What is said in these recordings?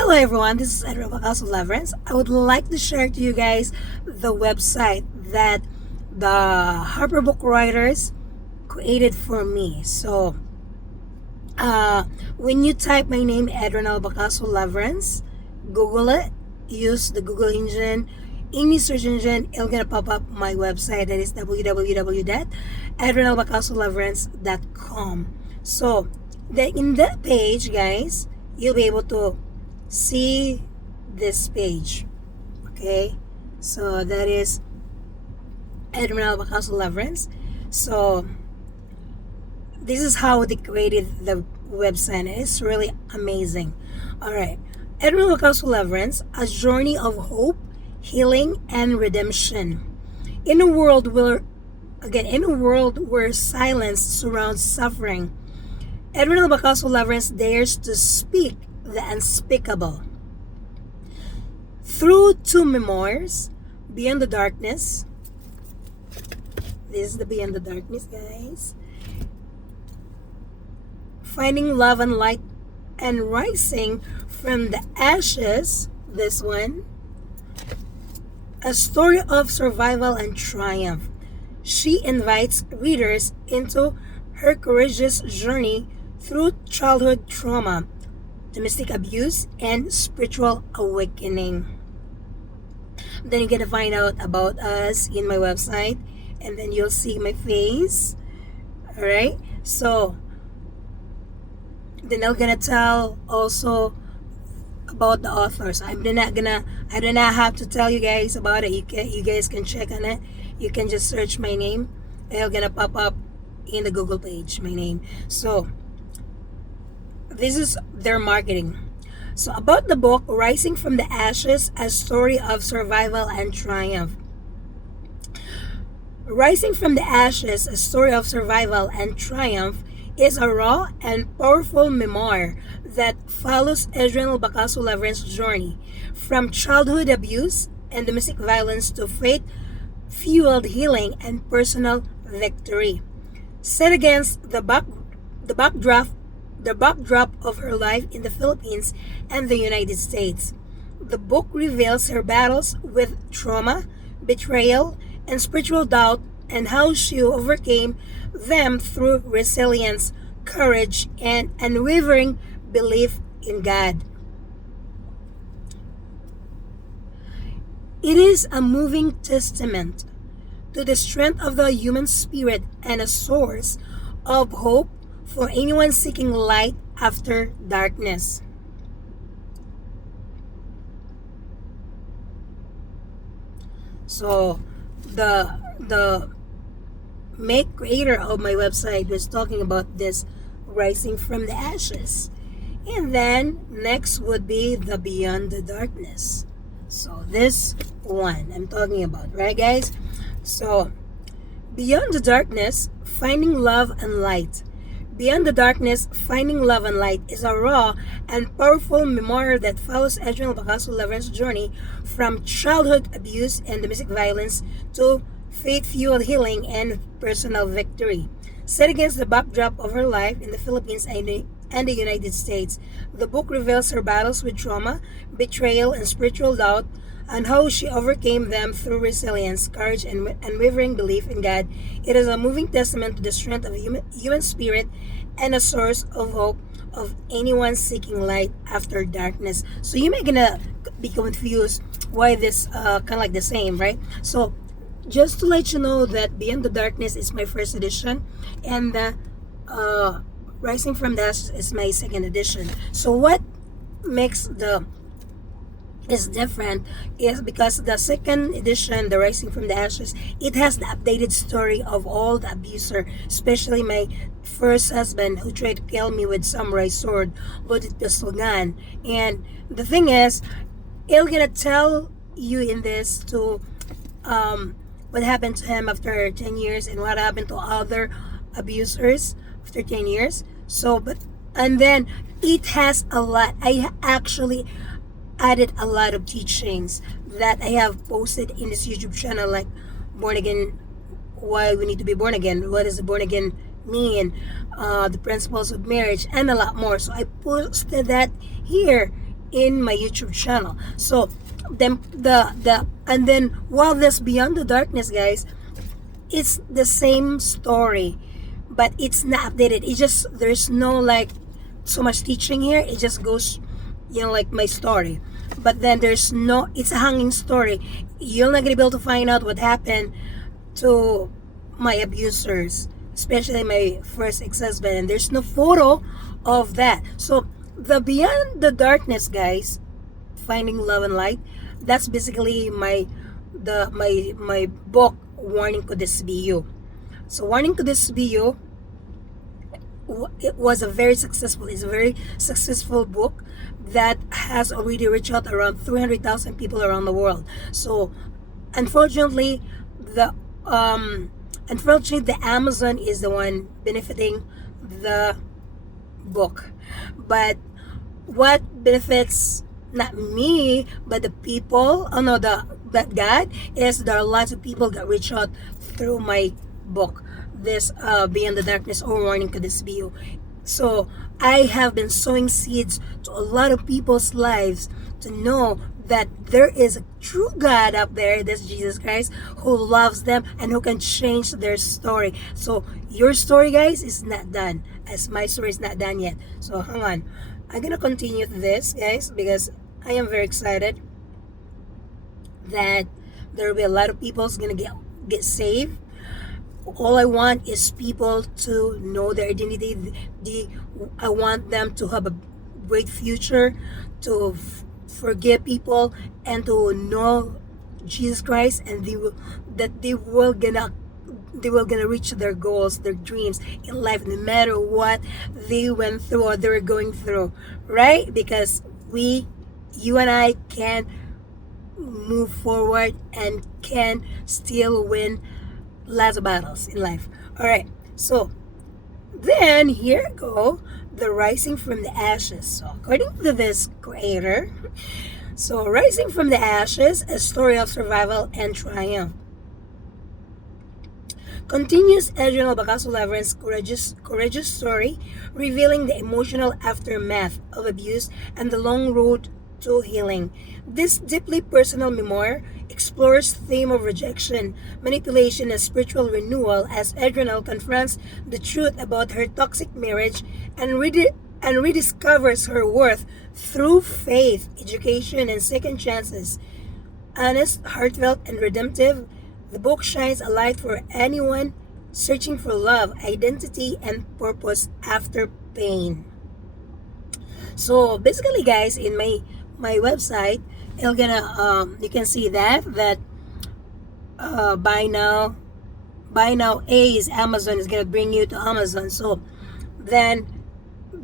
Hello everyone, this is Edward of House of Leverance. I would like to share to you guys the website that the Harper Book Writers created for me. Uh, when you type my name, Adrianal Bacaso Leverance, Google it, use the Google engine, any search engine, it'll gonna pop up my website that is www.adrianalbacasoleverance.com. In that page, guys, you'll be able to see this page. Okay, so that is Admiral Bacaso Leverance. So this is how they created the website. It's really amazing. All right, Admiral Bacaso Leverance, a journey of hope, healing, and redemption. In a world where silence surrounds suffering, Admiral Bacaso Leverance dares to speak the unspeakable. Through two memoirs, Beyond the Darkness. This is the Beyond the Darkness, guys. Finding Love and Light, and Rising from the Ashes. This one. A story of survival and triumph. She invites readers into her courageous journey through childhood trauma, domestic abuse, and spiritual awakening. Then you're gonna find out about us in my website, and then you'll see my face. All right. So then I'm gonna tell also about the authors. I do not have to tell you guys about it. You guys can check on it. You can just search my name. It'll gonna pop up in the Google page. My name. So this is their marketing. So about the book, Rising from the Ashes, a story of survival and triumph. Rising from the Ashes, a story of survival and triumph is a raw and powerful memoir that follows Adrianal Bacaso Leverance's journey from childhood abuse and domestic violence to faith-fueled healing and personal victory. Set against the backdrop of her life in the Philippines and the United States. The book reveals her battles with trauma, betrayal, and spiritual doubt, and how she overcame them through resilience, courage, and unwavering belief in God. It is a moving testament to the strength of the human spirit and a source of hope for anyone seeking light after darkness. So the make creator of my website was talking about this rising from the ashes. And then next would be the Beyond the Darkness. So this one I'm talking about, right guys? So Beyond the Darkness, Finding Love and Light. Beyond the Darkness, Finding Love and Light is a raw and powerful memoir that follows Adrianal Bacaso Leverance's journey from childhood abuse and domestic violence to faith-fueled healing and personal victory. Set against the backdrop of her life in the Philippines and the United States, the book reveals her battles with trauma, betrayal, and spiritual doubt, and how she overcame them through resilience, courage, and unwavering belief in God. It is a moving testament to the strength of human spirit and a source of hope of anyone seeking light after darkness. So you may gonna be confused why this kind of like the same, right? So just to let you know that Beyond the Darkness is my first edition, and the Rising from the Ashes is my second edition. So what makes the is different is because the second edition, the Rising from the Ashes, it has the updated story of all the abuser, especially my first husband who tried to kill me with samurai sword, loaded pistol gun. And the thing is, it'll gonna tell you in this to what happened to him after 10 years and what happened to other abusers after 10 years. And then it has a lot. I actually added a lot of teachings that I have posted in this YouTube channel, like born again, why we need to be born again, what does born again mean, the principles of marriage, and a lot more. So I posted that here in my YouTube channel. So then and then while this Beyond the Darkness, guys, it's the same story, but it's not updated. It just, there's no like so much teaching here. It just goes, like my story. But then there's no, it's a hanging story. You're not gonna be able to find out what happened to my abusers, especially my first ex-husband. And there's no photo of that. So the Beyond the Darkness, guys, Finding Love and Light, that's basically my book, Warning Could This Be You. So Warning Could This Be You, it was a very successful, it's a very successful book that has already reached out around 300,000 people around the world. So unfortunately, the Amazon is the one benefiting the book. But what benefits not me but the people, oh no, that God, is there are lots of people that reach out through my book, this Beyond the Darkness or Warning Could This Be You. So I have been sowing seeds to a lot of people's lives to know that there is a true God up there, that's Jesus Christ, who loves them and who can change their story. So your story, guys, is not done, as my story is not done yet. So hang on, I'm gonna continue this, guys, because I am very excited that there will be a lot of people who's gonna get saved. All I want is people to know their identity. I want them to have a great future, to forgive people, and to know Jesus Christ, and they will gonna reach their goals, their dreams in life, no matter what they went through or they're going through, right? Because you and I can move forward and can still win lots of battles in life. All right, so then here go the Rising from the Ashes. So according to this creator, so Rising from the Ashes, a story of survival and triumph, continues Adriano Bacaso-Lavren's courageous story, revealing the emotional aftermath of abuse and the long road to healing. This deeply personal memoir explores the theme of rejection, manipulation, and spiritual renewal as Adriana confronts the truth about her toxic marriage and rediscovers her worth through faith, education, and second chances. Honest, heartfelt, and redemptive, the book shines a light for anyone searching for love, identity, and purpose after pain. So basically, guys, in my website, you can see that buy now is Amazon is gonna bring you to Amazon. So then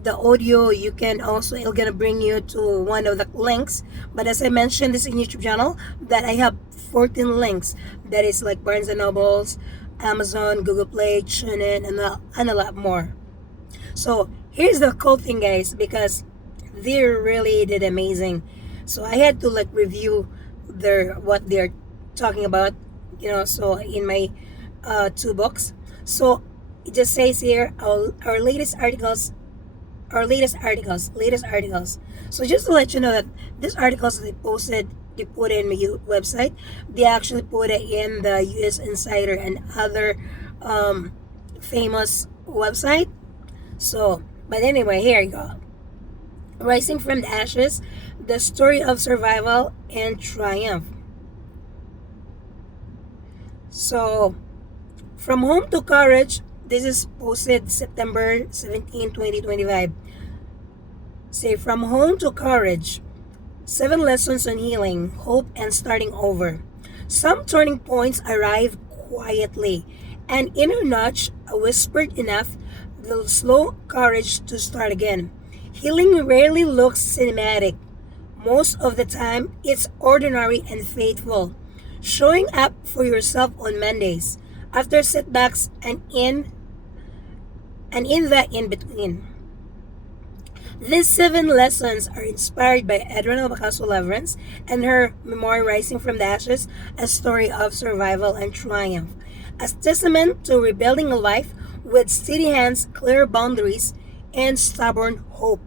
the audio, you can also, it's gonna bring you to one of the links. But as I mentioned, this in YouTube channel, that I have 14 links, that is like Barnes and Nobles, Amazon, Google Play, TuneIn, and a lot more. So here's the cool thing, guys, because they really did amazing. So I had to like review what they're talking about, so in my two books. So it just says here our latest articles. So just to let you know that these articles they put in my website, they actually put it in the US Insider and other famous website. So, but anyway, here you go. Rising from the Ashes, the story of survival and triumph. So, From Home to Courage, this is posted September 17, 2025. Say, From Home to Courage, 7 lessons on healing, hope, and starting over. Some turning points arrive quietly, an inner nudge, whispered enough, the slow courage to start again. Healing rarely looks cinematic. Most of the time, it's ordinary and faithful. Showing up for yourself on Mondays, after setbacks, and in the in-between. These 7 lessons are inspired by Adriana Bacaso-Lavren's and her memoir Rising from the Ashes, a story of survival and triumph. A testament to rebuilding a life with steady hands, clear boundaries, and stubborn hope.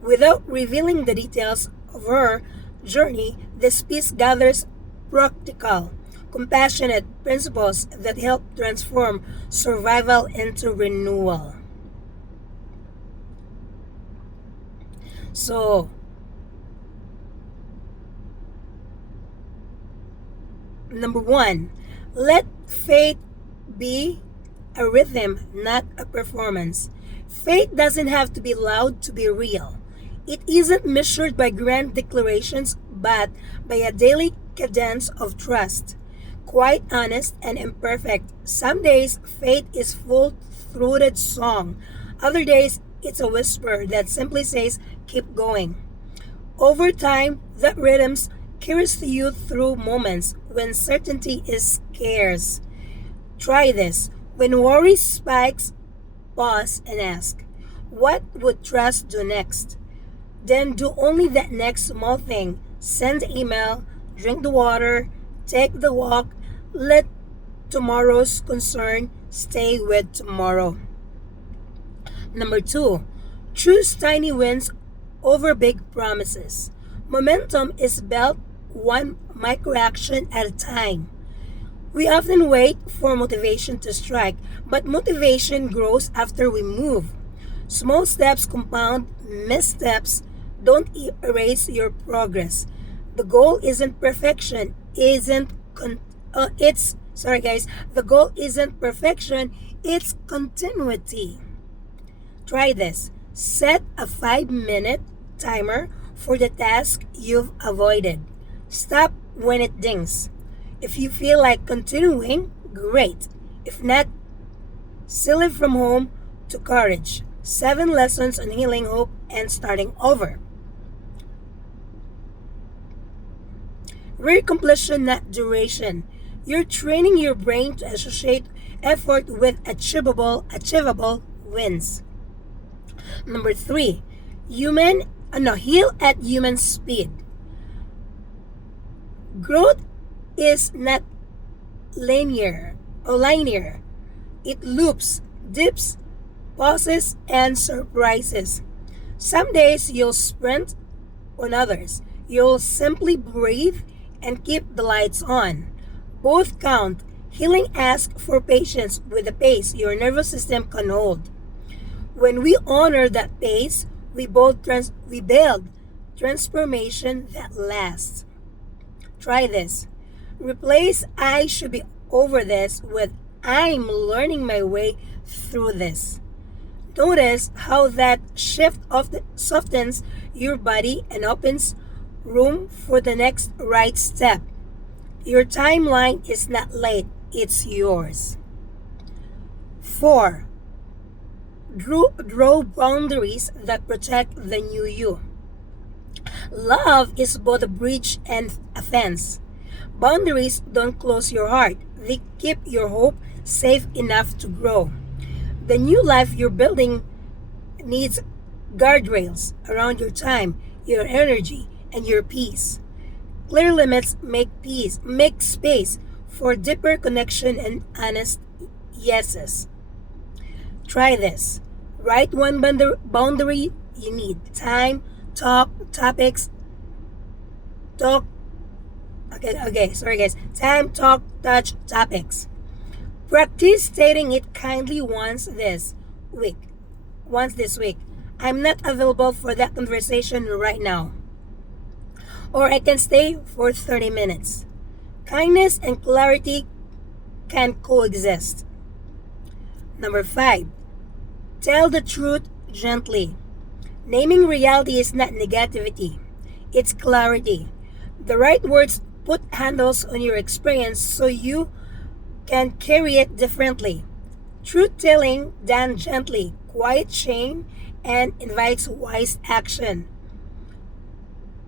Without revealing the details of of her journey, this piece gathers practical, compassionate principles that help transform survival into renewal. So, number one, let faith be a rhythm, not a performance. Faith doesn't have to be loud to be real. It isn't measured by grand declarations, but by a daily cadence of trust. Quite honest and imperfect. Some days, faith is full throated song. Other days, it's a whisper that simply says, keep going. Over time, that rhythm carries you through moments when certainty is scarce. Try this. When worry spikes, pause and ask, what would trust do next? Then do only that next small thing. Send the email, drink the water, take the walk, let tomorrow's concern stay with tomorrow. Number two, choose tiny wins over big promises. Momentum is built one micro action at a time. We often wait for motivation to strike, but motivation grows after we move. Small steps compound, missteps don't erase your progress. The goal isn't perfection, isn't it's sorry guys, the goal isn't perfection, it's continuity. Try this. Set a 5-minute timer for the task you've avoided. Stop when it dings. If you feel like continuing, great. If not, silly from home to courage. 7 lessons on healing hope and starting over. Recompletion, not duration. You're training your brain to associate effort with achievable wins. Number 3, heal at human speed. Growth is not linear. It loops, dips, pauses, and surprises. Some days you'll sprint, on others, you'll simply breathe and keep the lights on. Both count. Healing asks for patience with the pace your nervous system can hold. When we honor that pace, we build transformation that lasts. Try this. Replace I should be over this with I'm learning my way through this. Notice how that shift softens your body and opens room for the next right step. Your timeline is not late, it's yours. 4. Draw boundaries that protect the new you. Love is both a bridge and a fence. Boundaries don't close your heart, they keep your hope safe enough to grow. The new life you're building needs guardrails around your time, your energy, and your peace. Clear limits make space for deeper connection and honest yeses. Try this. Write one boundary you need. Time, talk, topics, talk. Okay, sorry guys. Time, talk, touch, topics. Practice stating it kindly week. Once this week. I'm not available for that conversation right now. Or I can stay for 30 minutes. Kindness and clarity can coexist. Number 5. Tell the truth gently. Naming reality is not negativity, it's clarity. The right words put handles on your experience so you can carry it differently. Truth telling done gently, quiet shame, and invites wise action.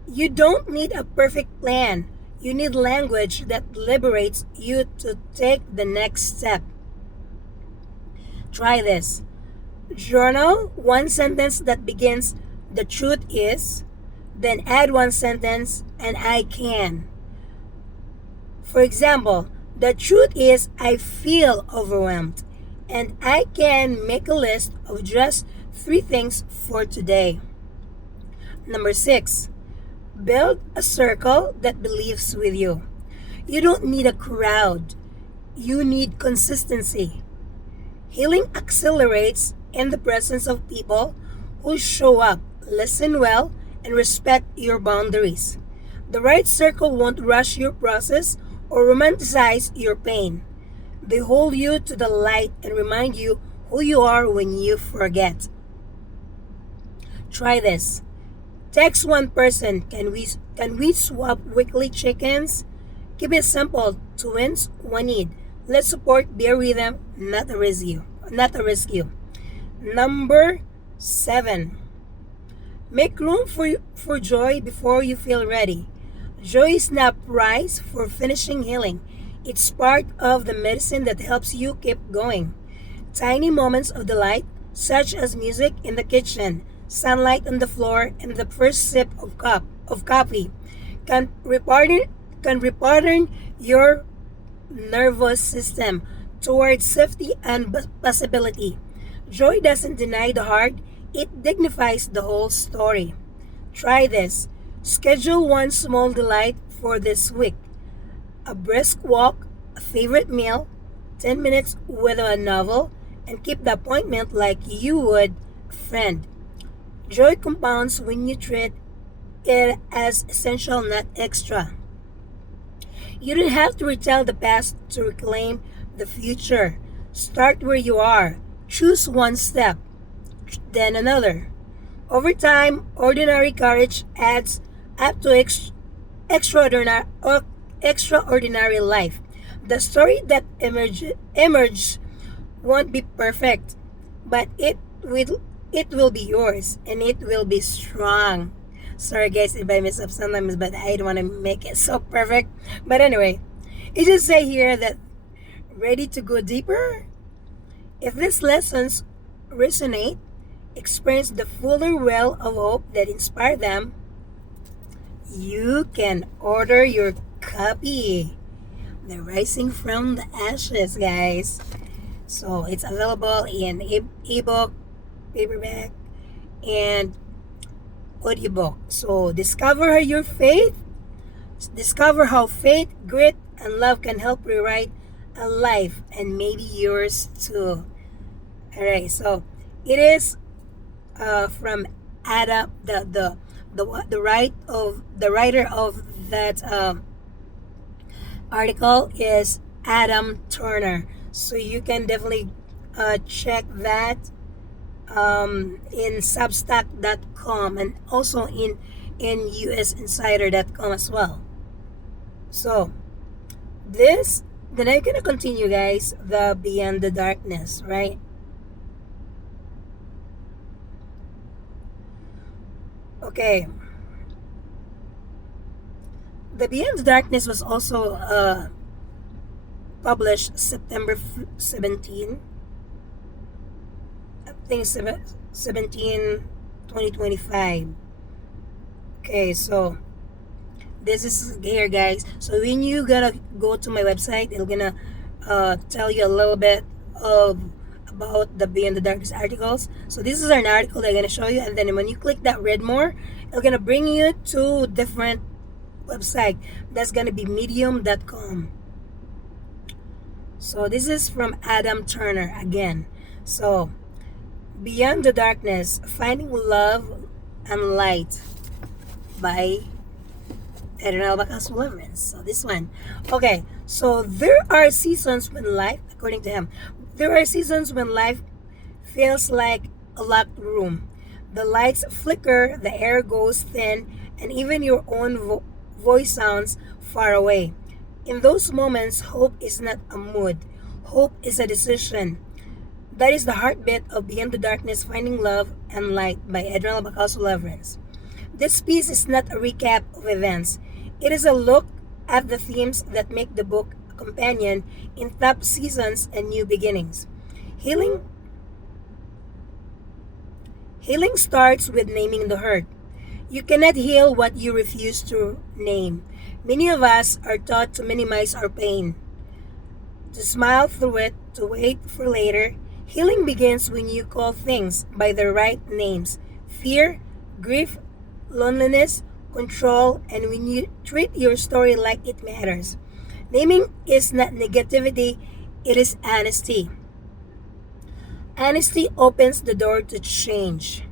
You don't need a perfect plan. You need language that liberates you to take the next step. Try this. Journal one sentence that begins, the truth is, then add one sentence, and I can. For example, the truth is I feel overwhelmed, and I can make a list of just 3 things for today. Number 6. Build a circle that believes with you. You don't need a crowd, you need consistency. Healing accelerates in the presence of people who show up, listen well, and respect your boundaries. The right circle won't rush your process or romanticize your pain. They hold you to the light and remind you who you are when you forget. Try this. Text one person, can we swap weekly chickens? Keep it simple. Twins, one need. Let's support their rhythm, not a rescue. Not a rescue. Number 7. Make room for joy before you feel ready. Joy is not a price for finishing healing. It's part of the medicine that helps you keep going. Tiny moments of delight, such as music in the kitchen, sunlight on the floor, and the first sip of coffee, can repattern your nervous system towards safety and possibility. Joy doesn't deny the heart, it dignifies the whole story. Try this. Schedule one small delight for this week: a brisk walk, a favorite meal, 10 minutes with a novel, and keep the appointment like you would a friend. Joy compounds when you treat it as essential, not extra. You don't have to retell the past to reclaim the future. Start where you are. Choose one step, then another. Over time, ordinary courage adds up to extraordinary life. The story that emerges won't be perfect, but it will be yours and it will be strong. Sorry guys if I mess up sometimes, but I don't want to make it so perfect. But anyway, it just say here that ready to go deeper? If these lessons resonate, experience the fuller well of hope that inspire them, you can order your copy. The Rising from the Ashes, guys. So it's available in ebook, paperback, and audiobook. So discover how faith, grit, and love can help rewrite a life and maybe yours too. Alright, so it is from Adam, the writer of that article is Adam Turner. So you can definitely check that in substack.com and also in usinsider.com as well. So this then I'm gonna continue, guys, the Beyond the Darkness, right? Okay. The Beyond the Darkness was also published September 17, I think 17, 2025. Okay, so this is here, guys. So when you gonna go to my website, it'll gonna tell you a little bit of about the Beyond the Darkness articles. So this is an article that I'm gonna show you, and then when you click that read more, it's gonna bring you to different website. That's gonna be medium.com. So this is from Adam Turner again. So Beyond the Darkness, Finding Love and Light by Adrian Bacasulavrens. So this one. Okay, so there are seasons when life, according to him, there are seasons when life feels like a locked room. The lights flicker, the air goes thin, and even your own voice sounds far away. In those moments, hope is not a mood. Hope is a decision. That is the heartbeat of Beyond the Darkness, Finding Love and Light by Adrian Bacasulavrens. This piece is not a recap of events. It is a look at the themes that make the book a companion in tough seasons and new beginnings. Healing Healing starts with naming the hurt. You cannot heal what you refuse to name. Many of us are taught to minimize our pain, to smile through it, to wait for later. Healing begins when you call things by their right names: fear, grief, loneliness, control, and when you treat your story like it matters. Naming is not negativity, it is honesty. Honesty opens the door to change.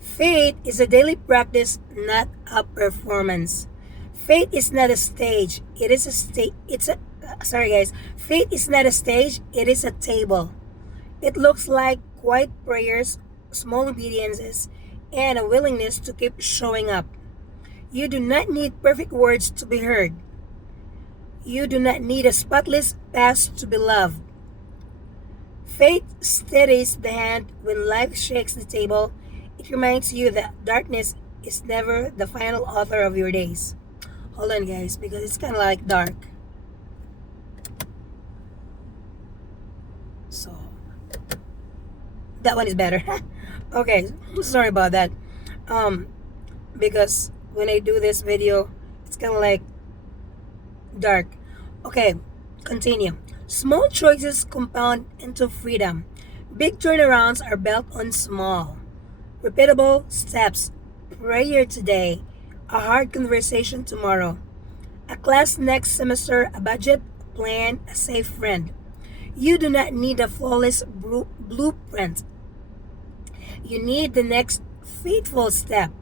Faith is a daily practice, not a performance. Faith is not a stage. It is a state. It's a sorry guys. Faith is not a stage. It is a table. It looks like quiet prayers, small obediences, and a willingness to keep showing up. You do not need perfect words to be heard. You do not need a spotless past to be loved. Faith steadies the hand when life shakes the table. It reminds you that darkness is never the final author of your days. Hold on, guys, because it's kind of like dark. So, that one is better. Okay, sorry about that. Um, because when I do this video, it's kind of like dark. Okay, continue. Small choices compound into freedom. Big turnarounds are built on small, repeatable steps. Prayer today, a hard conversation tomorrow, a class next semester, a budget, a plan, a safe friend. You do not need a flawless blueprint. You need the next faithful step,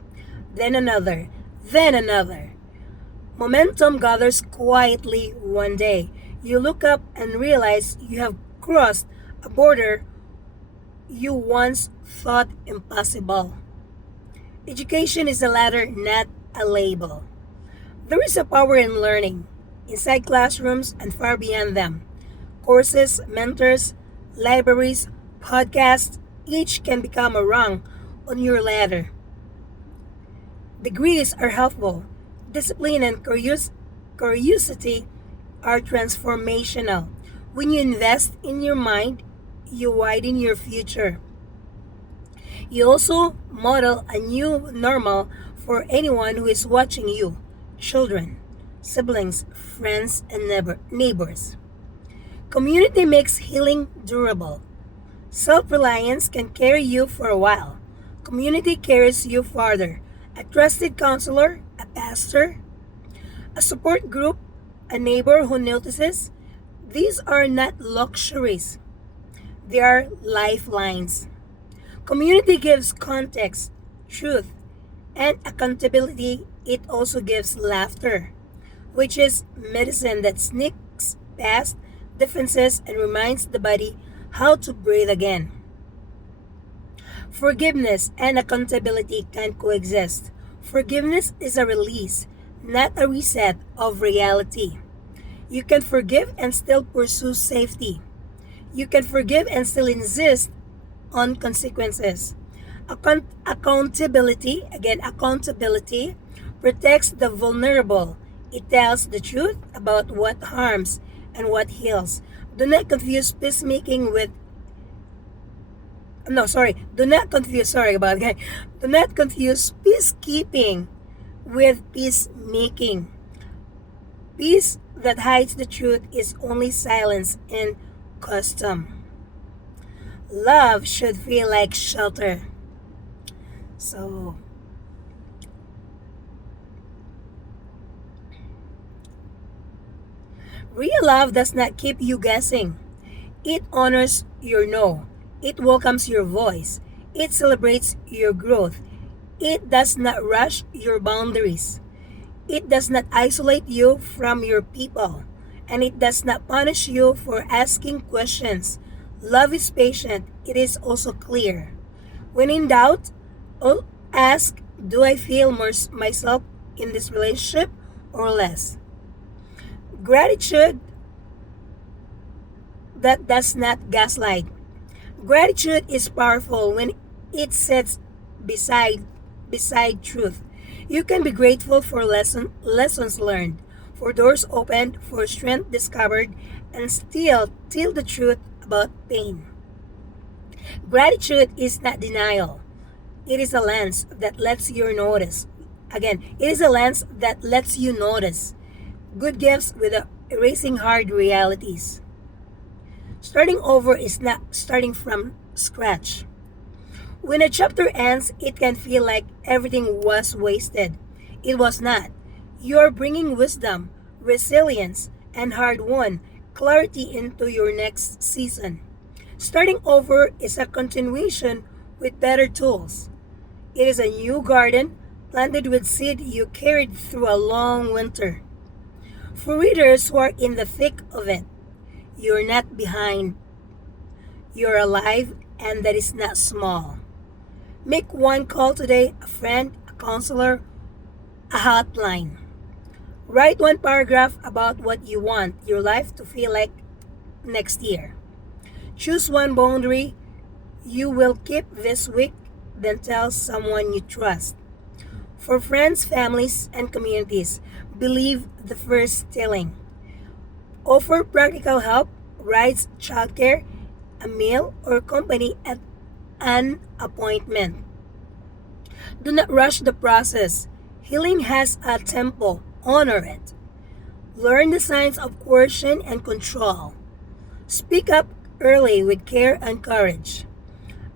then another, then another. Momentum gathers quietly one day. You look up and realize you have crossed a border you once thought impossible. Education is a ladder, not a label. There is a power in learning, inside classrooms and far beyond them. Courses, mentors, libraries, podcasts, each can become a rung on your ladder. Degrees are helpful. Discipline and curiosity are transformational. When you invest in your mind, you widen your future. You also model a new normal for anyone who is watching you: children, siblings, friends, and neighbors. Community makes healing durable. Self reliance can carry you for a while. Community carries you farther. A trusted counselor, a pastor, a support group, a neighbor who notices. These are not luxuries, they are lifelines. Community gives context, truth, and accountability. It also gives laughter, which is medicine that sneaks past defenses and reminds the body how to breathe again. Forgiveness and accountability can coexist. Forgiveness is a release, not a reset of reality. You can forgive and still pursue safety. You can forgive and still insist on consequences. Accountability protects the vulnerable. It tells the truth about what harms and what heals. Do not confuse peacemaking with no sorry do not confuse sorry about that do not confuse peacekeeping with peacemaking. Peace that hides the truth is only silence and custom. Love should feel like shelter. So, real love does not keep you guessing. It honors your no. It welcomes your voice. It celebrates your growth. It does not rush your boundaries. It does not isolate you from your people. And it does not punish you for asking questions. Love is patient. It is also clear. When in doubt, ask, do I feel more myself in this relationship or less? Gratitude that does not gaslight. Gratitude is powerful when it sits beside truth. You can be grateful for lessons learned, for doors opened, for strength discovered, and still tell the truth about pain. Gratitude is not denial. It is a lens that lets you notice. Again, it is a lens that lets you notice good gifts without erasing hard realities. Starting over is not starting from scratch. When a chapter ends, it can feel like everything was wasted. It was not. You are bringing wisdom, resilience, and hard won clarity into your next season. Starting over is a continuation with better tools. It is a new garden planted with seed you carried through a long winter. For readers who are in the thick of it, you're not behind. You're alive, and that is not small. Make one call today, a friend, a counselor, a hotline. Write one paragraph about what you want your life to feel like next year. Choose one boundary you will keep this week, then tell someone you trust. For friends, families, and communities, believe the first telling. Offer practical help, rides, childcare, a meal, or company at an appointment. Do not rush the process. Healing has a tempo. Honor it. Learn the signs of coercion and control. Speak up early with care and courage.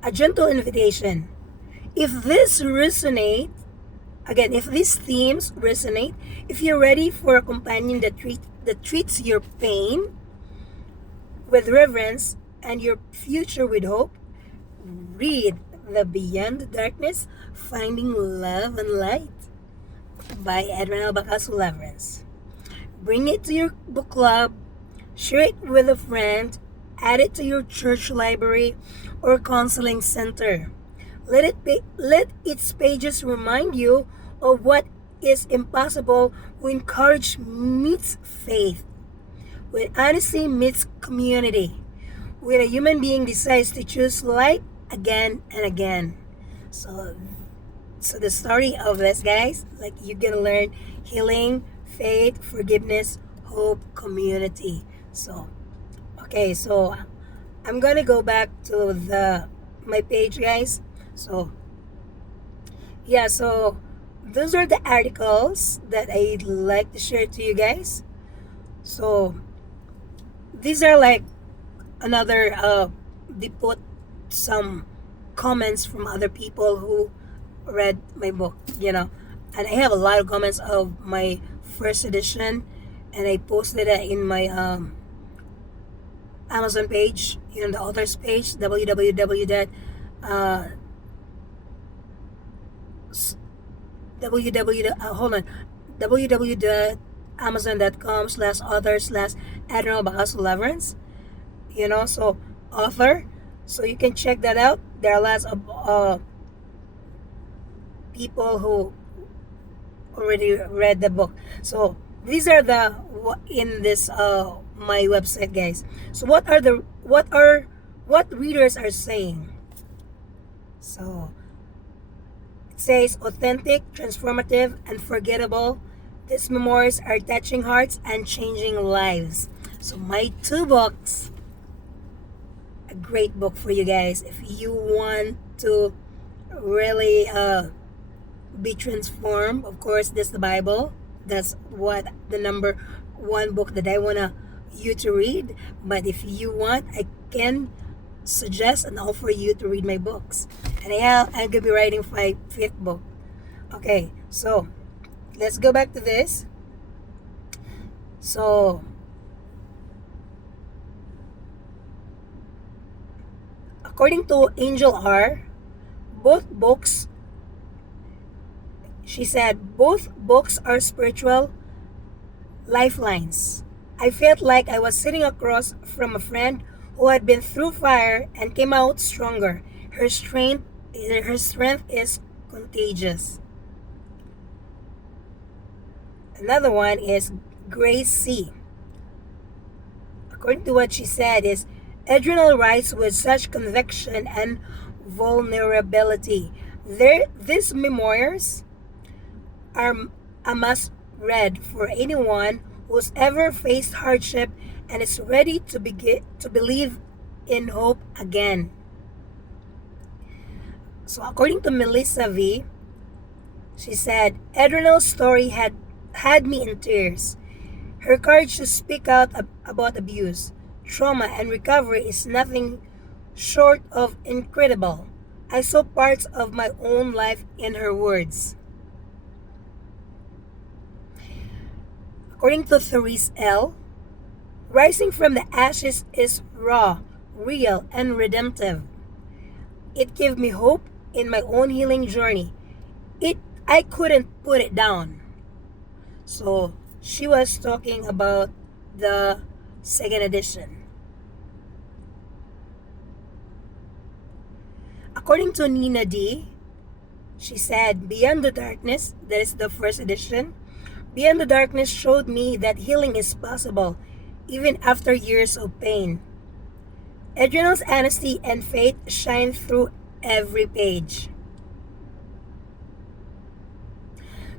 A gentle invitation. If this resonate, again, if these themes resonate, if you're ready for a companion that treats your pain with reverence and your future with hope, read The Beyond the Darkness, Finding Love and Light by Adriana Bacasu Leverance. Bring it to your book club, share it with a friend, add it to your church library or counseling center. Let its pages remind you of what is impossible when courage meets faith, when honesty meets community, when a human being decides to choose light again and again. So the story of this, guys, like you're gonna learn healing, faith, forgiveness, hope, community. So okay, so I'm gonna go back to the my page, guys. So yeah, so those are the articles that I'd like to share to you guys. So these are like another they put some comments from other people who read my book, and I have a lot of comments of my first edition, and I posted it in my Amazon page, the author's page, www dot hold on, www.amazon.com/author/Admiral Bacasu Leverance, so author, so you can check that out. There are lots of people who already read the book. So these are the in this my website, guys. So what readers are saying. So it says authentic, transformative, unforgettable. These memoirs are touching hearts and changing lives. So my two books, a great book for you guys if you want to really be transformed. Of course, this the Bible. That's what the number one book that I wanna you to read. But if you want, I can suggest and offer you to read my books. And I'm gonna be writing my fifth book. Okay, so let's go back to this. So according to Angel R, both books she said both books are spiritual lifelines. I felt like I was sitting across from a friend who had been through fire and came out stronger. Her strength is contagious. Another one is Grace C. According to what she said is Adriana writes with such conviction and vulnerability. These memoirs are a must read for anyone who's ever faced hardship and is ready to believe in hope again. So according to Melissa V, she said, Adriana's story had me in tears. Her courage to speak out about abuse, trauma, and recovery is nothing short of incredible. I saw parts of my own life in her words. According to Therese L., rising from the ashes is raw, real, and redemptive. It gave me hope in my own healing journey. It I couldn't put it down. So she was talking about the second edition. According to Nina D., she said, Beyond the Darkness, that is the first edition, Beyond the Darkness showed me that healing is possible, even after years of pain. Adriana's honesty and faith shine through every page.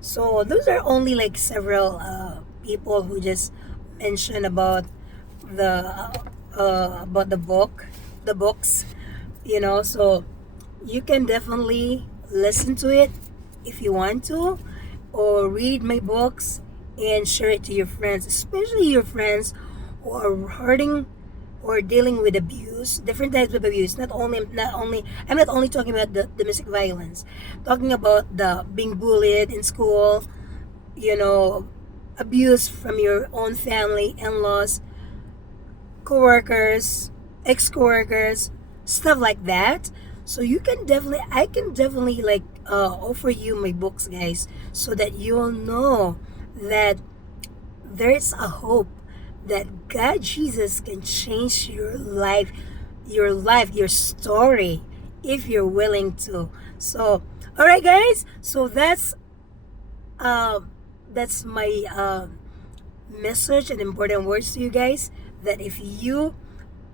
So those are only like several people who just mentioned about the books, So you can definitely listen to it if you want to, or read my books and share it to your friends, especially your friends who are hurting or dealing with abuse, different types of abuse. Not only I'm not only talking about the domestic violence, talking about the being bullied in school, you know, abuse from your own family, in-laws, coworkers, ex-coworkers, stuff like that. So I can definitely like offer you my books, guys, so that you'll know that there's a hope that God Jesus can change your story, if you're willing to. So, all right, guys. So that's my message and important words to you guys. That if you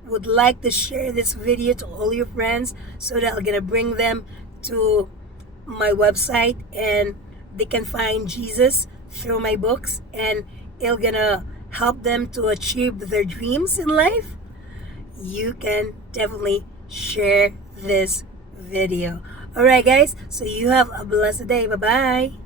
would like to share this video to all your friends, so that I'm gonna bring them to my website and they can find Jesus through my books, and it's gonna help them to achieve their dreams in life, you can definitely share this video. All right, guys. So you have a blessed day. Bye bye.